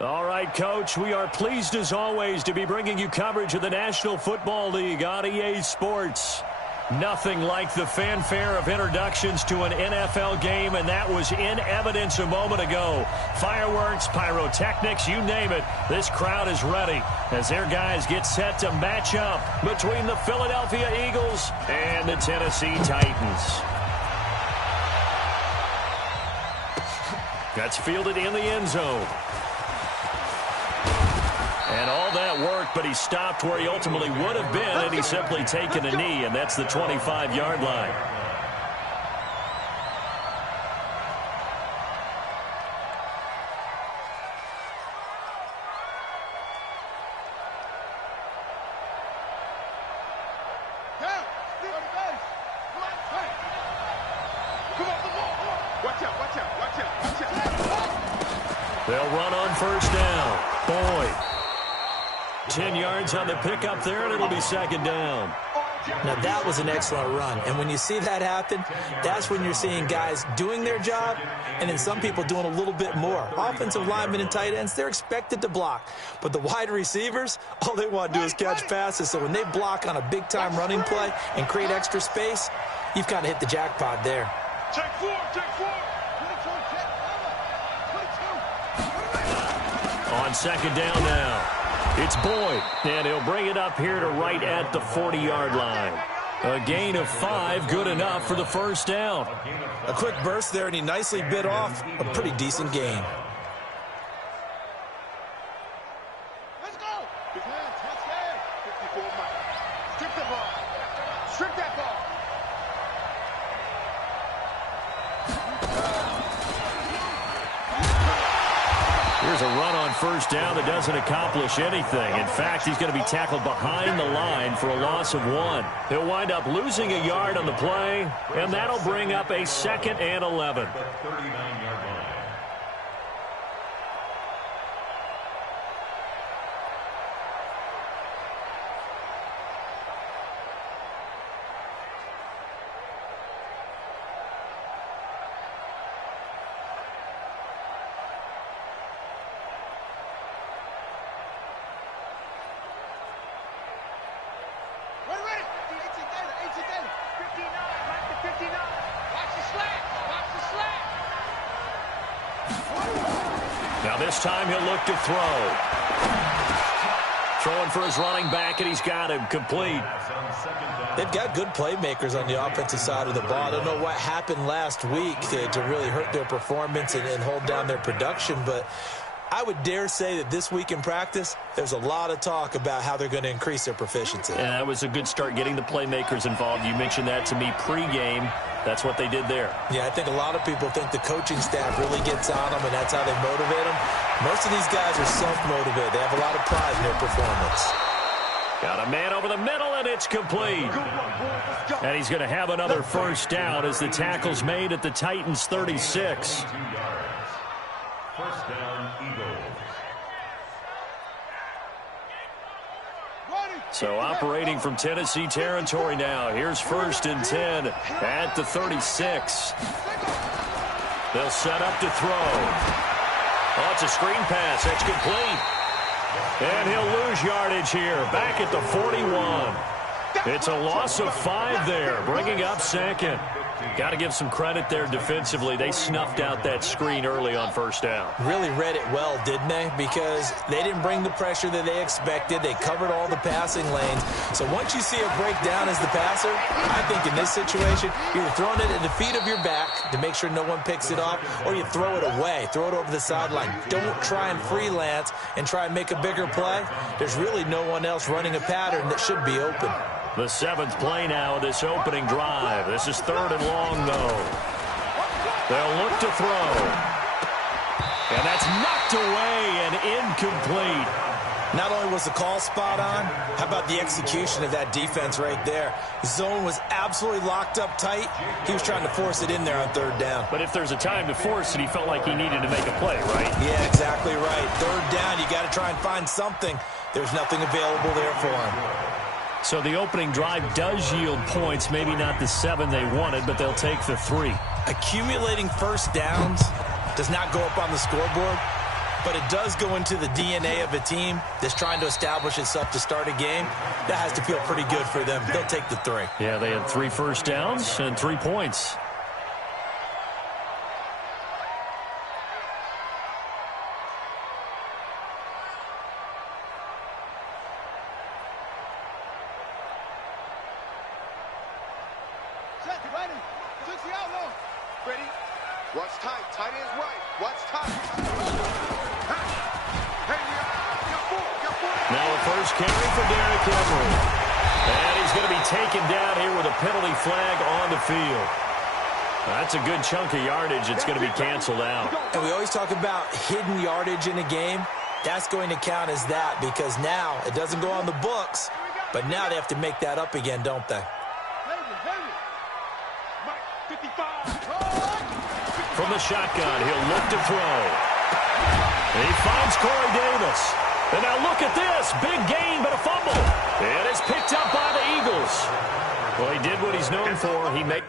All right, Coach, we are pleased as always to be bringing you coverage of the National Football League on EA Sports. Nothing like the fanfare of introductions to an NFL game, and that was in evidence a moment ago. Fireworks, pyrotechnics, you name it, this crowd is ready as their guys get set to match up between the Philadelphia Eagles and the Tennessee Titans. That's fielded in the end zone. And all that worked, but he stopped where he ultimately would have been, and he's simply taken a knee, and that's the 25-yard line. They'll run on first down. Boyd. 10 yards on the pickup there, and it'll be second down. Now, that was an excellent run. And when you see that happen, that's when you're seeing guys doing their job and then some people doing a little bit more. Offensive linemen and tight ends, they're expected to block. But the wide receivers, all they want to do is catch passes. So when they block on a big-time running play and create extra space, you've kind of hit the jackpot there. Check four, check four. On second down now. It's Boyd, and he'll bring it up here to right at the 40-yard line. A gain of 5, good enough for the first down. A quick burst there, and he nicely bit off a pretty decent gain. Let's go. His hand, touchdown. 54 miles. Strip the ball. Strip that ball. Here's a run on first down that doesn't accomplish anything. In fact, he's going to be tackled behind the line for a loss of 1. He'll wind up losing a yard on the play, and that'll bring up a 2nd and 11. Now this time he'll look to throw. Throwing for his running back, and he's got him complete. They've got good playmakers on the offensive side of the ball. I don't know what happened last week to really hurt their performance and hold down their production, but I would dare say that this week in practice, there's a lot of talk about how they're going to increase their proficiency. And that was a good start getting the playmakers involved. You mentioned that to me pregame. That's what they did there. Yeah, I think a lot of people think the coaching staff really gets on them, and that's how they motivate them. Most of these guys are self-motivated. They have a lot of pride in their performance. Got a man over the middle, and it's complete. And he's going to have another first down as the tackle's made at the Titans' 36. First down, Eagles. So operating from Tennessee territory now. Here's 1st and 10 at the 36. They'll set up to throw. Oh, it's a screen pass. That's complete. And he'll lose yardage here. Back at the 41. It's a loss of 5 there, bringing up 2nd. Got to give some credit there defensively. They snuffed out that screen early on first down. Really read it well, didn't they? Because they didn't bring the pressure that they expected. They covered all the passing lanes. So once you see a breakdown as the passer, I think in this situation, you're throwing it at the feet of your back to make sure no one picks it off, or you throw it away. Throw it over the sideline. Don't try and freelance and try and make a bigger play. There's really no one else running a pattern that should be open. The 7th play now of this opening drive. This is 3rd and long, though. They'll look to throw. And that's knocked away and incomplete. Not only was the call spot on, how about the execution of that defense right there? The zone was absolutely locked up tight. He was trying to force it in there on 3rd down. But if there's a time to force it, he felt like he needed to make a play, right? Yeah, exactly right. 3rd down, you got to try and find something. There's nothing available there for him. So the opening drive does yield points, maybe not the 7 they wanted, but they'll take the 3. Accumulating first downs does not go up on the scoreboard, but it does go into the DNA of a team that's trying to establish itself to start a game. That has to feel pretty good for them. They'll take the 3. Yeah, they had 3 first downs and 3 points. Ready? Watch tight. Tight ends right. Watch tight. Now a first carry for Derrick Henry. And he's going to be taken down here with a penalty flag on the field. That's a good chunk of yardage. It's going to be canceled out. And we always talk about hidden yardage in a game. That's going to count as that because now it doesn't go on the books, but now they have to make that up again, don't they? From the shotgun, he'll look to throw. He finds Corey Davis. And now look at this. Big gain, but a fumble. And it's picked up by the Eagles. Well, he did what he's known for. He made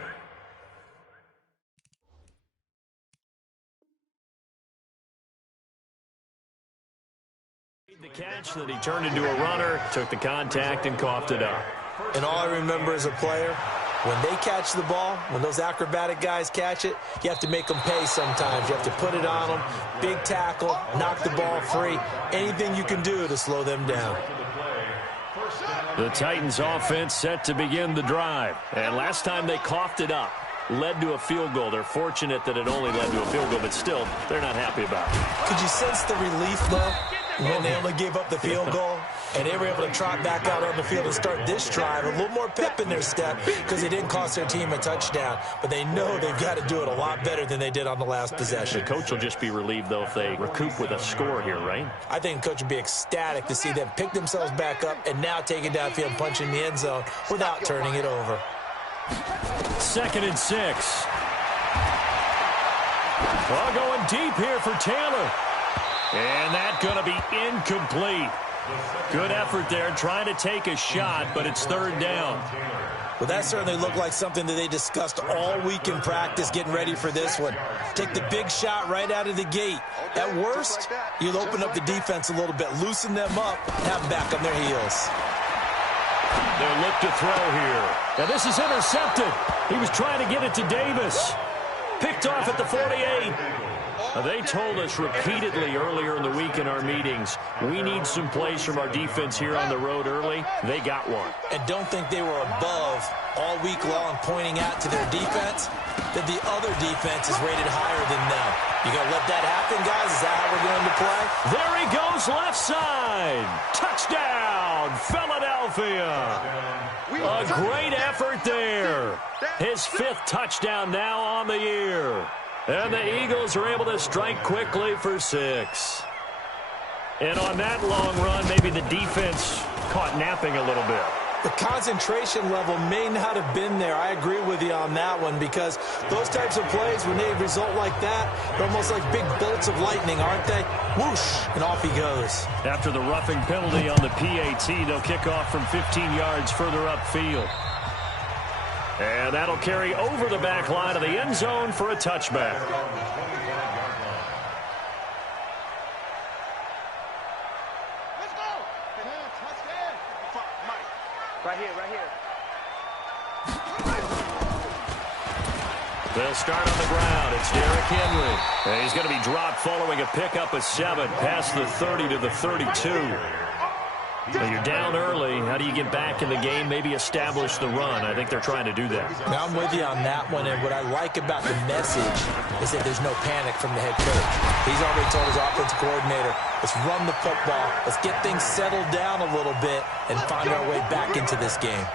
the catch that he turned into a runner, took the contact, and coughed it up. And all I remember as a player, when they catch the ball, when those acrobatic guys catch it, you have to make them pay sometimes. You have to put it on them. Big tackle, knock the ball free. Anything you can do to slow them down. The Titans offense set to begin the drive. And last time they coughed it up, led to a field goal. They're fortunate that it only led to a field goal, but still, they're not happy about it. Could you sense the relief, though, when they only gave up the field goal? And they were able to trot back out on the field and start this drive. A little more pep in their step because it didn't cost their team a touchdown. But they know they've got to do it a lot better than they did on the last possession. The coach will just be relieved, though, if they recoup with a score here, right? I think the coach would be ecstatic to see them pick themselves back up and now take it downfield and punch in the end zone without turning it over. 2nd and 6. Well, going deep here for Taylor. And that's going to be incomplete. Good effort there, trying to take a shot, but it's 3rd down. Well, that certainly looked like something that they discussed all week in practice, getting ready for this one. Take the big shot right out of the gate. At worst, you'll open up the defense a little bit, loosen them up, and have them back on their heels. They'll look to throw here. Now, this is intercepted. He was trying to get it to Davis. Picked off at the 48. They told us repeatedly earlier in the week in our meetings, we need some plays from our defense here on the road early. They got one. And don't think they were above all week long pointing out to their defense that the other defense is rated higher than them. You going to let that happen, guys? Is that how we're going to play? There he goes, left side. Touchdown, Philadelphia. A great effort there. His 5th touchdown now on the year. And the Eagles are able to strike quickly for 6. And on that long run, maybe the defense caught napping a little bit. The concentration level may not have been there. I agree with you on that one because those types of plays, when they result like that, they're almost like big bolts of lightning, aren't they? Whoosh, and off he goes. After the roughing penalty on the PAT, they'll kick off from 15 yards further upfield. And that'll carry over the back line of the end zone for a touchback. Let's go. Touchdown. Right here, right here. They'll start on the ground. It's Derrick Henry. And he's going to be dropped following a pickup of 7 past the 30 to the 32. Now you're down early. How do you get back in the game? Maybe establish the run. I think they're trying to do that. Now I'm with you on that one, and what I like about the message is that there's no panic from the head coach. He's already told his offensive coordinator, let's run the football, let's get things settled down a little bit and find our way back into this game.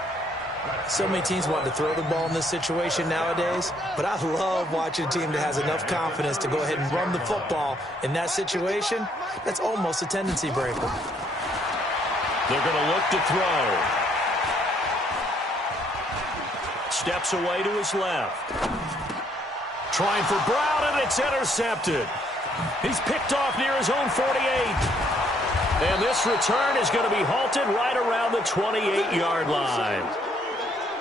So many teams want to throw the ball in this situation nowadays, but I love watching a team that has enough confidence to go ahead and run the football in that situation. That's almost a tendency breaker. They're going to look to throw. Steps away to his left. Trying for Brown, and it's intercepted. He's picked off near his own 48. And this return is going to be halted right around the 28-yard line.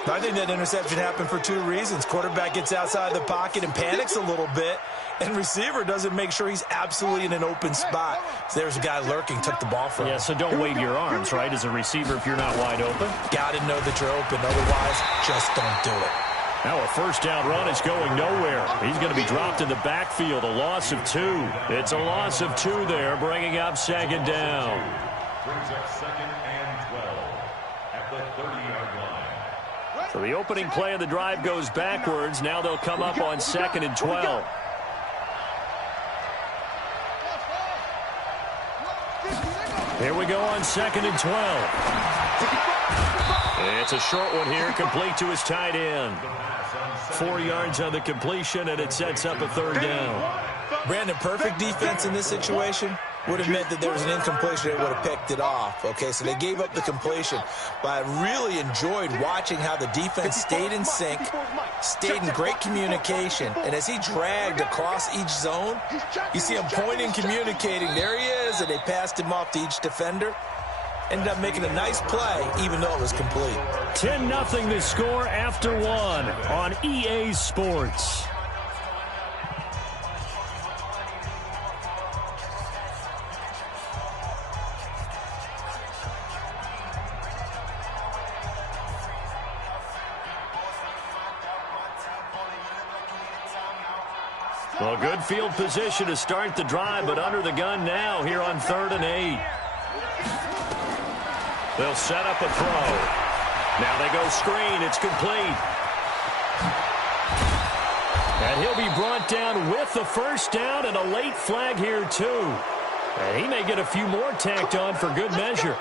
I think that interception happened for two reasons. Quarterback gets outside the pocket and panics a little bit, and receiver doesn't make sure he's absolutely in an open spot. So there's a guy lurking, took the ball from him. Yeah, so don't wave your arms, right, as a receiver if you're not wide open. Got to know that you're open. Otherwise, just don't do it. Now a first down run is going nowhere. He's going to be dropped in the backfield, a loss of 2. It's a loss of 2 there, bringing up second down. Brings up 2nd and 12 at the 30-yard line. So the opening play of the drive goes backwards. Now they'll come up on 2nd and 12. Here we go on 2nd and 12. It's a short one here, complete to his tight end. 4 yards on the completion, and it sets up a 3rd down. Brandon, perfect defense in this situation would have meant that there was an incompletion. They would have picked it off. Okay, so they gave up the completion. But I really enjoyed watching how the defense stayed in sync, stayed in great communication. And as he dragged across each zone, you see him pointing, communicating. There he is, and they passed him off to each defender. Ended up making a nice play, even though it was complete. 10-0 the score after 1 on EA Sports. Well, good field position to start the drive, but under the gun now here on 3rd and 8. They'll set up a throw. Now they go screen. It's complete. And he'll be brought down with the first down and a late flag here, too. And he may get a few more tacked on for good measure.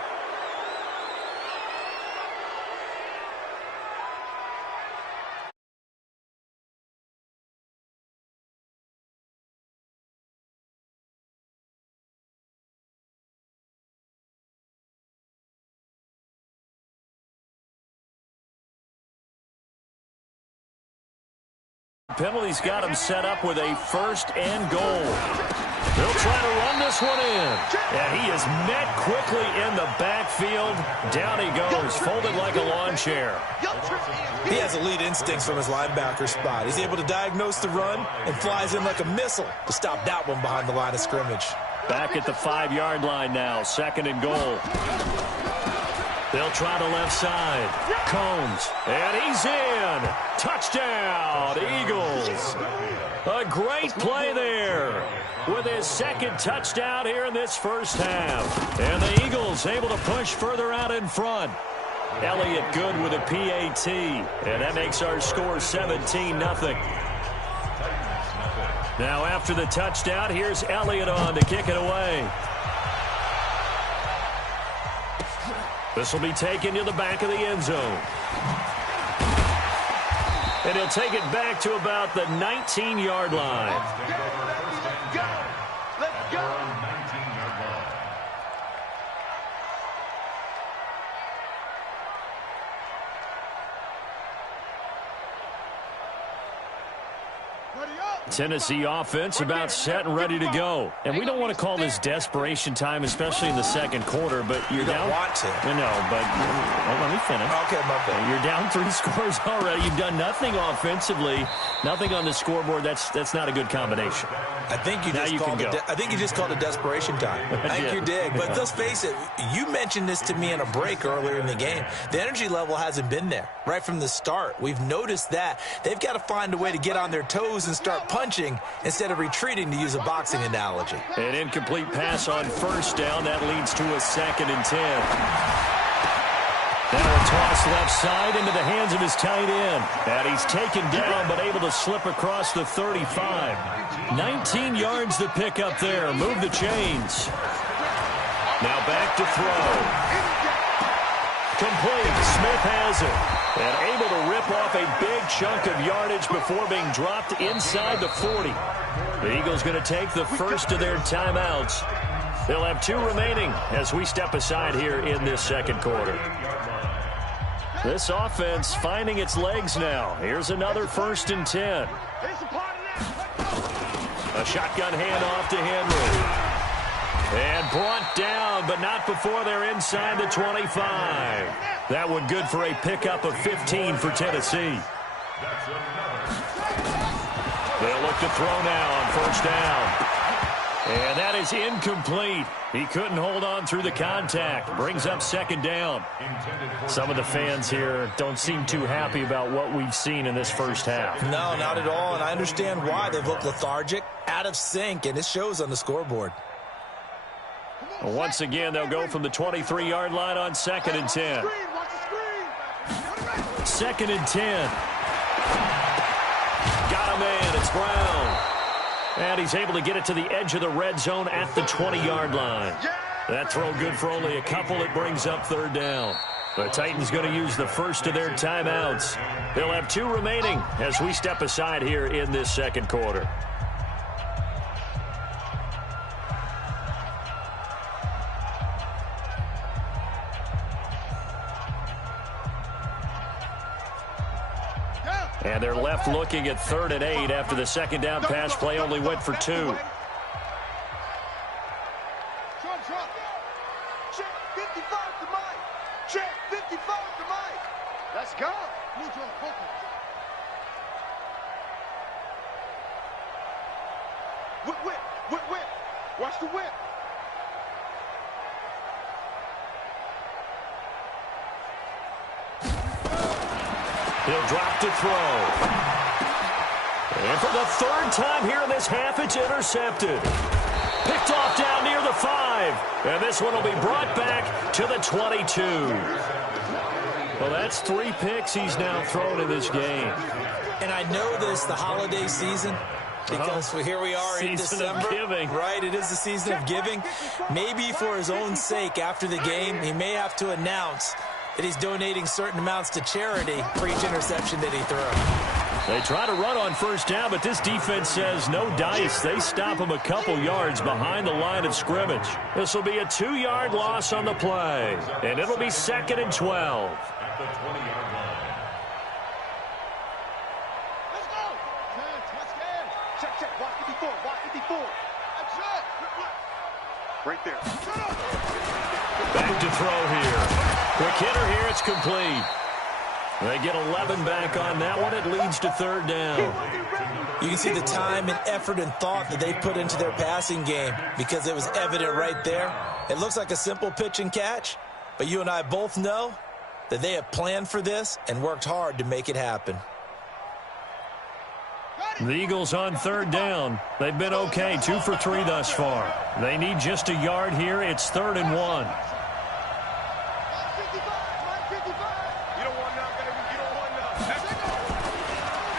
Penalty's got him set up with a 1st and goal. They'll try to run this one in. And he is met quickly in the backfield. Down he goes, folded like a lawn chair. He has elite instincts from his linebacker spot. He's able to diagnose the run and flies in like a missile to stop that one behind the line of scrimmage. Back at the 5-yard line now, 2nd and goal. They'll try the left side. Combs. And he's in. Touchdown, Eagles. A great play there with his 2nd touchdown here in this first half. And the Eagles able to push further out in front. Elliott good with a PAT. And that makes our score 17-0. Now after the touchdown, here's Elliott on to kick it away. This will be taken to the back of the end zone. And he'll take it back to about the 19-yard line. Let's go. Tennessee offense about set and ready to go. And we don't want to call this desperation time, especially in the 2nd quarter, but you're down. You don't want to. No, but let me finish. Okay, my bad. You're down 3 scores already. You've done nothing offensively, nothing on the scoreboard. That's not a good combination. I think you just called it desperation time. I think you did. But let's face it, you mentioned this to me in a break earlier in the game. The energy level hasn't been there right from the start. We've noticed that. They've got to find a way to get on their toes and start punching instead of retreating, to use a boxing analogy. An incomplete pass on 1st down. That leads to a 2nd and 10. Now a toss left side into the hands of his tight end. And he's taken down but able to slip across the 35. 19 yards to pick up there. Move the chains. Now back to throw. Complete. Smith has it. And able to rip off a big chunk of yardage before being dropped inside the 40. The Eagles going to take the first of their timeouts. They'll have 2 remaining as we step aside here in this 2nd quarter. This offense finding its legs now. Here's another 1st and 10. A shotgun handoff to Henry. And brought down, but not before they're inside the 25. That one good for a pickup of 15 for Tennessee. They'll look to throw now on first down. And that is incomplete. He couldn't hold on through the contact. Brings up second down. Some of the fans here don't seem too happy about what we've seen in this first half. No, not at all, and I understand why. They've looked lethargic, out of sync, and it shows on the scoreboard. Once again, they'll go from the 23-yard line on 2nd and 10. 2nd and 10. Got a man. It's Brown. And he's able to get it to the edge of the red zone at the 20-yard line. That throw good for only a couple. It brings up third down. The Titans going to use the first of their timeouts. They'll have 2 remaining as we step aside here in this second quarter. And they're left looking at 3rd and 8 after the second down pass play only went for 2. Check 55 to Mike. Check 55 to Mike. Let's go. Whip. Watch the whip. He'll drop to throw. And for the 3rd time here in this half, it's intercepted. Picked off down near the 5. And this one will be brought back to the 22. Well, that's 3 picks he's now thrown in this game. And I know this, the holiday season, because here we are in December. Season of giving. Right, it is the season of giving. Maybe for his own sake after the game, he may have to announce that he's donating certain amounts to charity for each interception that he throws. They try to run on first down, but this defense says no dice. They stop him a couple yards behind the line of scrimmage. This will be a 2-yard loss on the play, and it'll be 2nd and 12. At the 20-yard line. Let's go. Check. Watch 54. That's it. Right there. Back to throw here. Quick hitter here. It's complete. They get 11 back on that one. It leads to 3rd down. You can see the time and effort and thought that they put into their passing game because it was evident right there. It looks like a simple pitch and catch, but you and I both know that they have planned for this and worked hard to make it happen. The Eagles on 3rd down. They've been okay, 2 for 3 thus far. They need just a yard here. It's 3rd and 1.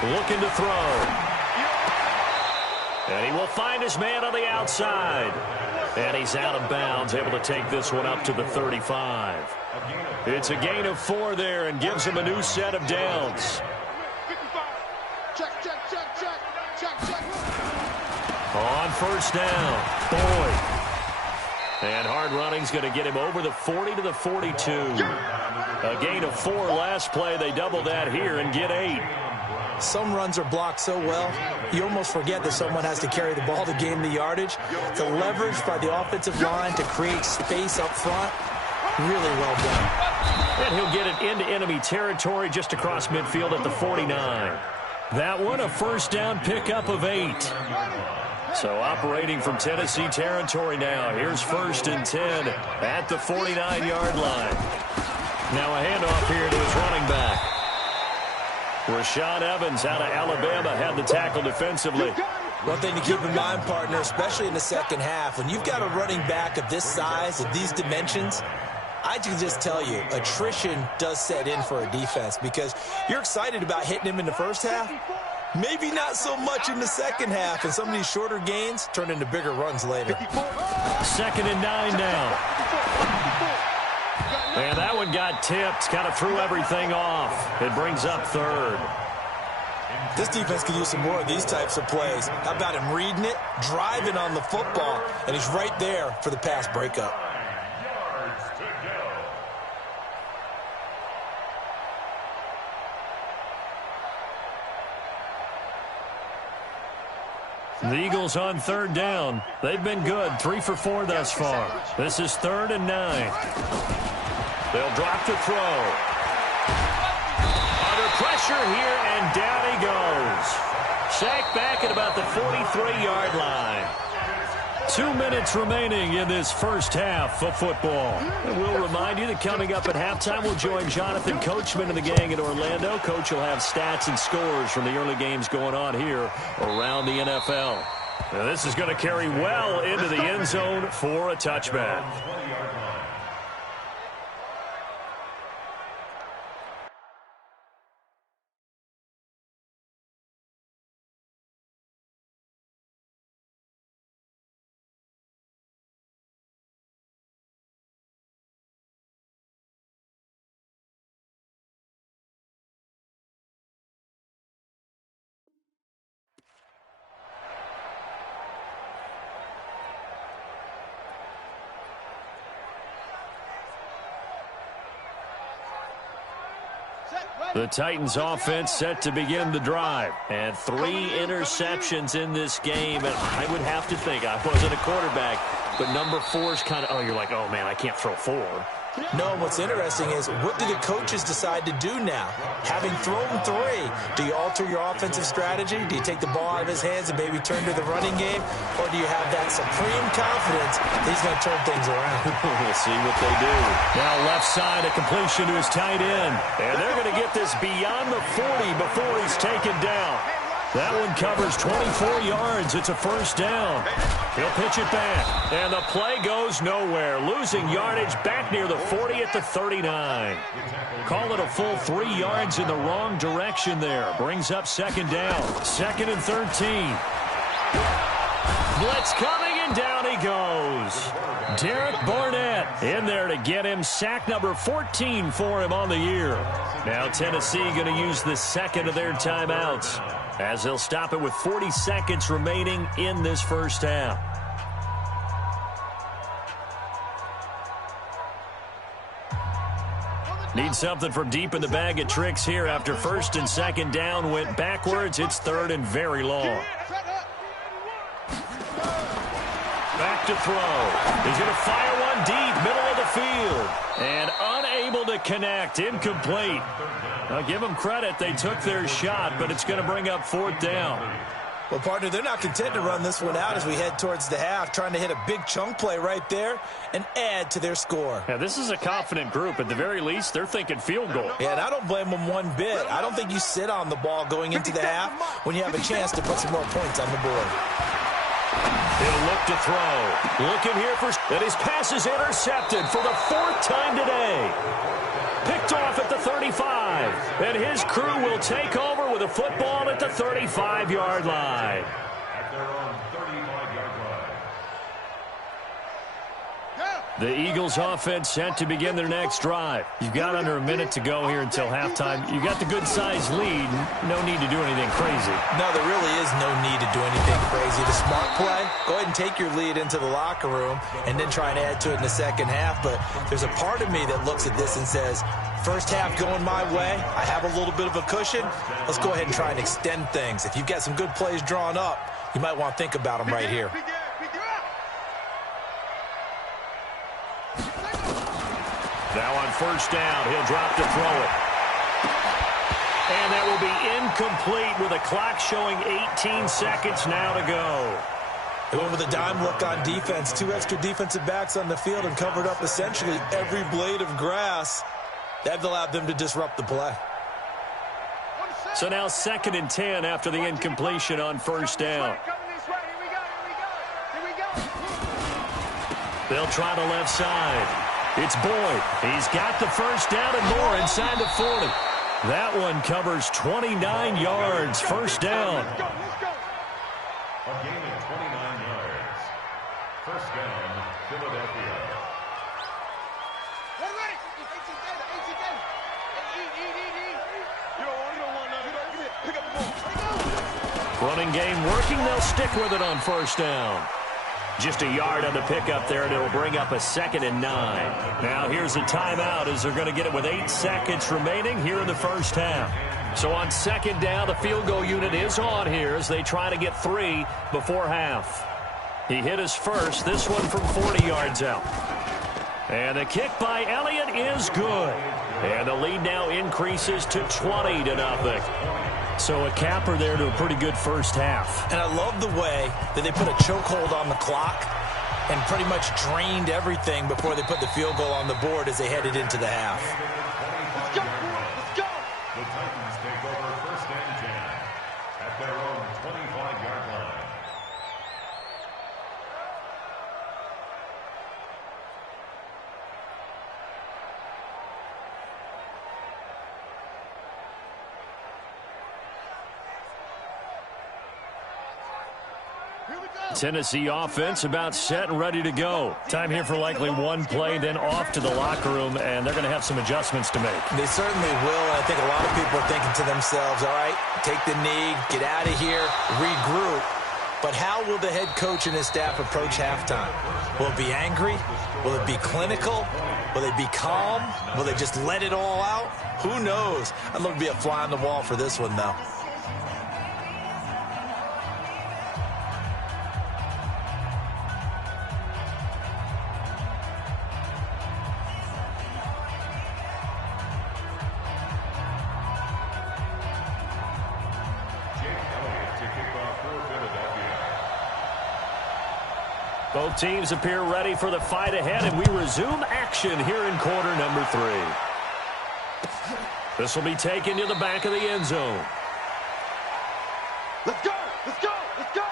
Looking to throw. And he will find his man on the outside. And he's out of bounds, able to take this one up to the 35. It's a gain of 4 there and gives him a new set of downs. Check. On first down, Boyd. And hard running's going to get him over the 40 to the 42. A gain of 4 last play. They double that here and get 8. Some runs are blocked so well, you almost forget that someone has to carry the ball to gain the yardage. The leverage by the offensive line to create space up front, really well done. And he'll get it into enemy territory just across midfield at the 49. That one, a first down pickup of 8. So operating from Tennessee territory now. Here's 1st and 10 at the 49-yard line. Now a handoff here to his running back. Rashaan Evans out of Alabama had the tackle defensively. One thing to keep in mind, partner, especially in the second half, when you've got a running back of this size, of these dimensions, I can just tell you, attrition does set in for a defense because you're excited about hitting him in the first half. Maybe not so much in the second half, and some of these shorter gains turn into bigger runs later. 2nd and 9 now. And that one got tipped, kind of threw everything off. It brings up 3rd. This defense could use some more of these types of plays. How about him reading it, driving on the football, and he's right there for the pass breakup. The Eagles on third down. They've been good, 3 for 4 thus far. This is 3rd and 9. They'll drop to throw. Under pressure here, and down he goes. Sacked back at about the 43-yard line. 2 minutes remaining in this first half of football. And we'll remind you that coming up at halftime, we'll join Jonathan Coachman and the gang in Orlando. Coach will have stats and scores from the early games going on here around the NFL. Now this is going to carry well into the end zone for a touchback. The Titans offense set to begin the drive. And 3 interceptions in this game. And I would have to think, I wasn't a quarterback, but number 4 is kind of, you're like, oh, man, I can't throw 4. No, what's interesting is, what do the coaches decide to do now? Having thrown 3, do you alter your offensive strategy? Do you take the ball out of his hands and maybe turn to the running game? Or do you have that supreme confidence that he's going to turn things around? We'll see what they do. Now left side, a completion to his tight end. And they're going to get this beyond the 40 before he's taken down. That one covers 24 yards. It's a first down. He'll pitch it back. And the play goes nowhere. Losing yardage back near the 40 at the 39. Call it a full 3 yards in the wrong direction there. Brings up second down. 2nd and 13. Blitz coming, and down he goes. Derek Barnett in there to get him. Sack number 14 for him on the year. Now Tennessee going to use the second of their timeouts, as they'll stop it with 40 seconds remaining in this first half. Need something from deep in the bag of tricks here after 1st and 2nd down went backwards. It's 3rd and very long. Back to throw. He's going to fire one deep, middle of the field. And unable to connect. Incomplete. I'll give them credit. They took their shot, but it's going to bring up 4th down. Well, partner, they're not content to run this one out as we head towards the half, trying to hit a big chunk play right there and add to their score. Yeah, this is a confident group. At the very least, they're thinking field goal. Yeah, and I don't blame them one bit. I don't think you sit on the ball going into the half when you have a chance to put some more points on the board. He'll look to throw. Looking here for... And his pass is intercepted for the 4th time today. Picked off at the 35. And his crew will take over with a football at the 35-yard line. At their own 35-yard line. The Eagles offense set to begin their next drive. You've got under a minute to go here until halftime. You've got the good-sized lead. No need to do anything crazy. No, there really is no need to do anything crazy. The smart play, go ahead and take your lead into the locker room and then try and add to it in the second half. But there's a part of me that looks at this and says, first half going my way, I have a little bit of a cushion. Let's go ahead and try and extend things. If you've got some good plays drawn up, you might want to think about them right here. Now on first down, he'll drop to throw it. And that will be incomplete with a clock showing 18 seconds now to go. They went with a dime look on defense. 2 extra defensive backs on the field and covered up essentially every blade of grass. That allowed them to disrupt the play. So now 2nd and 10 after the incompletion on first down. They'll try the left side. It's Boyd. He's got the first down and more inside the 40. That one covers 29 yards. First down. A gain of 29 yards. First down, Philadelphia. Running game working. They'll stick with it on first down. Just a yard on the pickup there, and it'll bring up a 2nd and 9. Now here's a timeout as they're going to get it with 8 seconds remaining here in the first half. So on second down, the field goal unit is on here as they try to get 3 before half. He hit his first, this one from 40 yards out. And the kick by Elliott is good. And the lead now increases to 20-0. So a capper there to a pretty good first half. And I love the way that they put a chokehold on the clock and pretty much drained everything before they put the field goal on the board as they headed into the half. Let's go, let's go. The Titans take over first and 10 at their own 25-yard line. Tennessee offense about set and ready to go. Time here for likely one play, then off to the locker room, and they're going to have some adjustments to make. They certainly will, and I think a lot of people are thinking to themselves, all right, take the knee, get out of here, regroup. But how will the head coach and his staff approach halftime? Will it be angry? Will it be clinical? Will they be calm? Will they just let it all out? Who knows? I'd love to be a fly on the wall for this one, though. Both teams appear ready for the fight ahead, and we resume action here in quarter number 3. This will be taken to the back of the end zone. Let's go, let's go, let's go.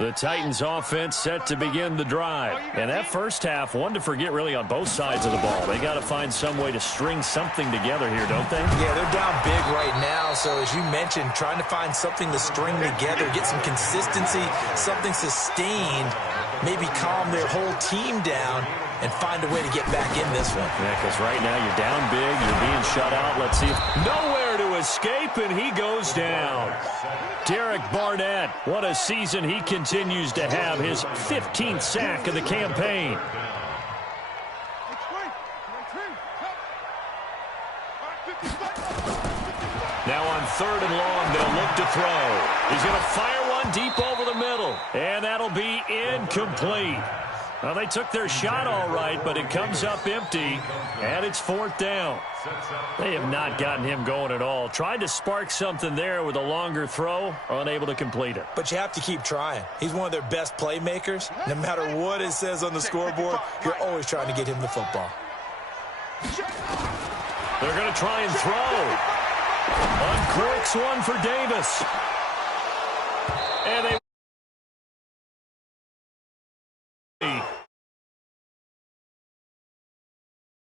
The Titans offense set to begin the drive. And that first half, one to forget really on both sides of the ball. They got to find some way to string something together here, don't they? Yeah, they're down big right now. So as you mentioned, trying to find something to string together, get some consistency, something sustained, maybe calm their whole team down and find a way to get back in this one. Yeah, because right now you're down big, you're being shut out. Let's see if nowhere to escape, and he goes down. Derek Barnett, what a season he continues to have, his 15th sack of the campaign. Now on 3rd and long, they'll look to throw. He's going to fire one deep over the middle, and that'll be incomplete. Well, they took their shot all right, but it comes up empty, and it's 4th down. They have not gotten him going at all. Tried to spark something there with a longer throw, unable to complete it. But you have to keep trying. He's one of their best playmakers. No matter what it says on the scoreboard, you're always trying to get him the football. They're going to try and throw. Uncorks one for Davis. And they